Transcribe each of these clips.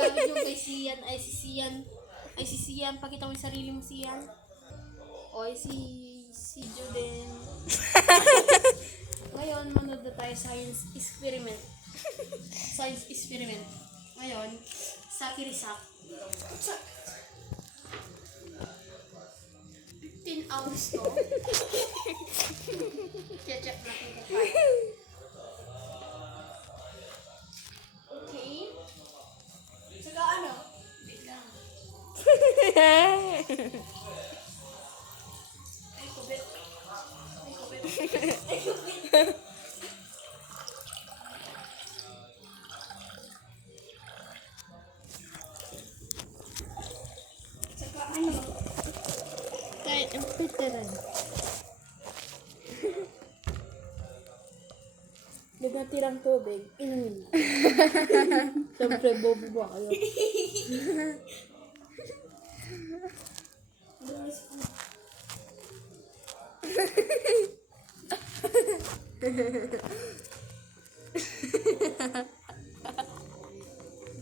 gamit yung kay Sian. Ay, si Sian. Ay, si Sian. Pakita mo yung sarili mo, Sian. Oy, si Juden. Ngayon, manood na tayo science experiment. Science experiment. Ngayon, Sakirisak. 15 hours to. Check natin kung kaya. Okay. Saka ano? Wait lang. Ay, kubit. Ay, kubit. Ay, kubit. Saka ano? Kahit ang piteran. Di ba tirang tubig? Inumin. Siyempre, bobo ba kayo?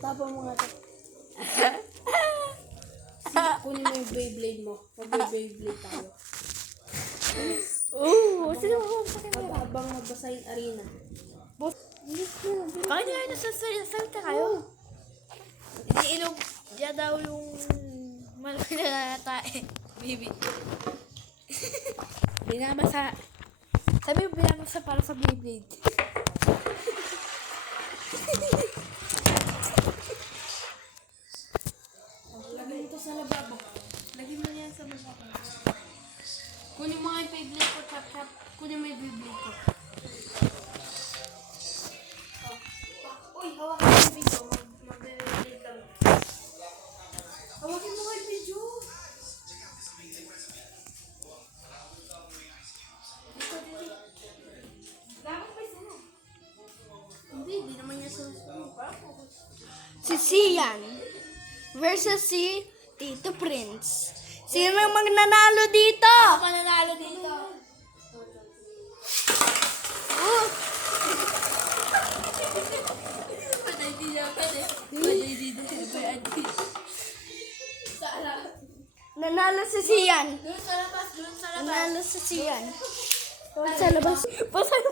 Tapos mo nga ito. Kunin mo yung Beyblade mo. Mag-Beyblade tayo. Oo, sino mo sa kanya? Habang magbasa yung arena. Bakit nga nasasalita kayo? Hindi ilog, diya daw yung malaki na tae. Bibi. Binamasa. Sabi mo binamasa para sa Beyblade. Lagyan mo ito sa lababo. Lagyan mo yan sa lababo. Kunin mo nga yung Beyblade ko, chap. Kunin mo yung Beyblade ko. Uy, hawakan mo yung video. Mag-Beyblade kami. Hawakin mo nga yung video. Hindi naman niya susunod. Si Sian versus si Tito Prince. Sino ang magnanalo dito? Ako nanalo dito. Patay di na pwede. Patay di na pwede. Sala. Nanalo si Sian. Doon sa labas, doon sa labas. Nanalo si Sian. Sa labas. Pasal.